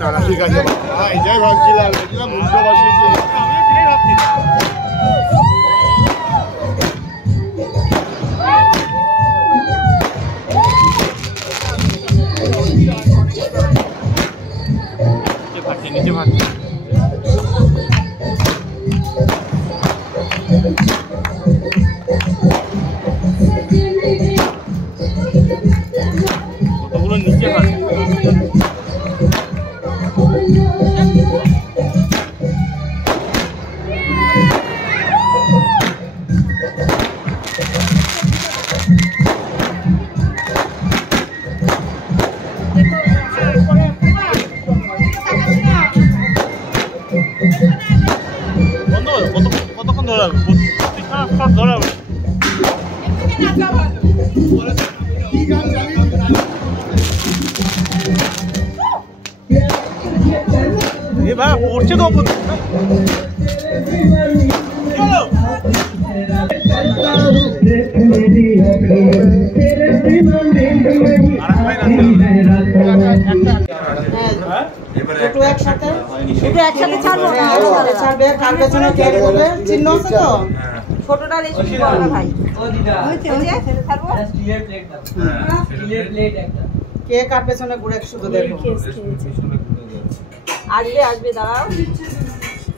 না না ঠিক আছে এটাই ভাবছিলাম উল্টো বসিয়েছি নিচে ভাগ কতগুলো নিচে ভাগ কতক্ষণ ধরে ধরে এ ভাই পড়ছে তো একসাথে ছাড়বো না ছাড়বে কার পেছনে কে বলবে চিহ্ন আছে তো ছোটটা রেসিপি বল না ভাই ছাড়বো কে কার পেছনে ঘুরে শুধু দেখো আসবে দাঁড়াও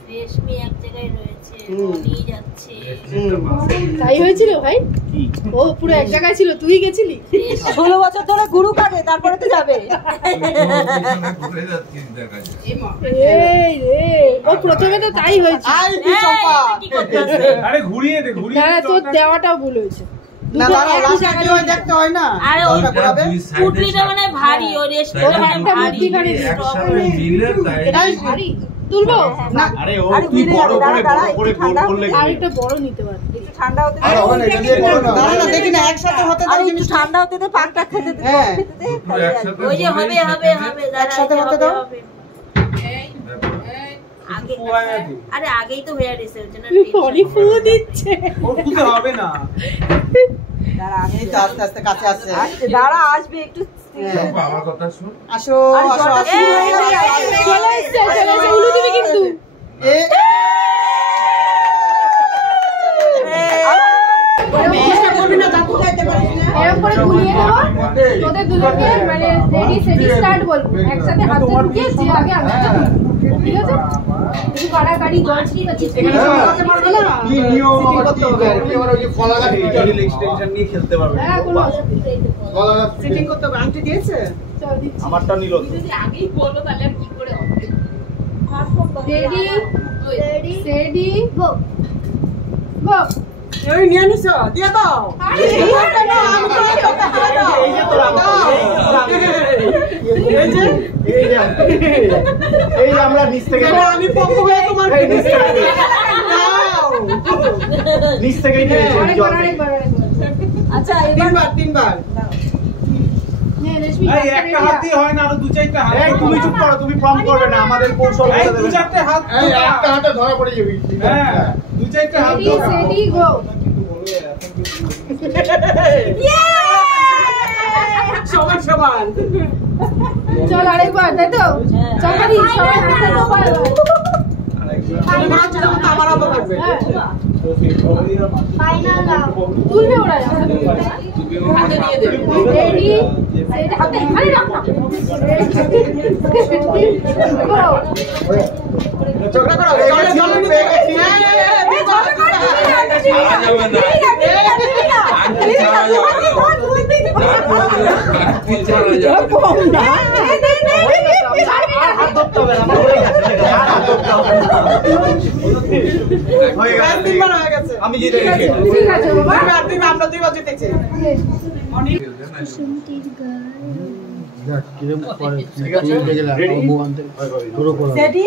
রেশমি এক জায়গায় রয়েছে নিয়ে যাচ্ছে তাই হয়েছিল ভাই ও পুরো এক জায়গায় ছিল তুই গেছিলি 16 বছর ধরে গুরু কাটে তারপরে তো যাবে এই রে ও প্রথমে তো তাই হয়েছে আরে ঘুরিয়ে দে না তোর দেওয়াটাও ভুল হয়েছে না দাঁড়াও লাস্টে ওই দেখতে হয় না আরে ওটা পুটলিটা মানে ভারী ও রেশমিটা মানে ভারী একসাথে মিলে এটাই ভারী তুলবো না আরে ও তুই বড় করে গোল করলে আর একটা বড় নিতে পার একটু ঠান্ডা হতে দে দাঁড়া না দেখি না একসাথে হতে দাও জিনিস ঠান্ডা হতে দে পাকটা খেতে দে ওই যে হবে একসাথে হতে দাও আরে আগেই তো হয়ে গেছে ওর জন্য পরি ফু দিচ্ছে ওর খুঁজে হবে না দাঁড়া এই তো আস্তে আস্তে কাছে আসছে দাঁড়া আসবে একটু আমার কথা শুন আসো আসো চলে এসছে উলু দিবি কিন্তু এরকম করে গুলিয়ে নেবো তোদের দুজনকে মানে রেডি সেটি স্টার্ট বলবো একসাথে হাতে ঢুকিয়ে যে আগে আনতে ঠিক আছে একটু কাড়াকাড়ি জল ছিটা চিটকে মারবে না কি নিয়ম করতে হবে এবার ওই যে কলাটা ডিটেইল এক্সটেনশন নিয়ে খেলতে পারবে হ্যাঁ কোনো অসুবিধা নেই কলাটা সেটিং করতে হবে আংটি দিয়েছে চল দিচ্ছি আমারটা নিল যদি আগেই বলো তাহলে আর কি করে হবে রেডি সেডি গো গো এই নিয়ে নিছো দিয়ে দাও এই যে তোরা এই যে আমরা নিচ থেকে আমি পক্ষ হয়ে তোমার নিচ থেকে আচ্ছা তিনবার নে রেশমি এই একটা হাত দিয়ে হয় না আরো দু চারটা হাত এই তুমি চুপ করো তুমি প্রম করবে না আমাদের কৌশল এই দু চারটা হাত এই একটা হাতে ধরা পড়ে যাবে হ্যাঁ দু চারটা হাত রেডি সেডি গো সমান সমান চল আরেকবার তাই তো চকারি সবাই হাতে মোবাইল আমার আবার করবে ফাইনাল দাও তুলবে ওরা হাতে দিয়ে দেবে রেডি সেডি হাতে আরে রাখ ঝগড়া করো চলো নিতে আমি জিতে গেছি ঠিক আছে বাবা আমরা দুইবার জিতেছি ঠিক আছে রেডি সেটি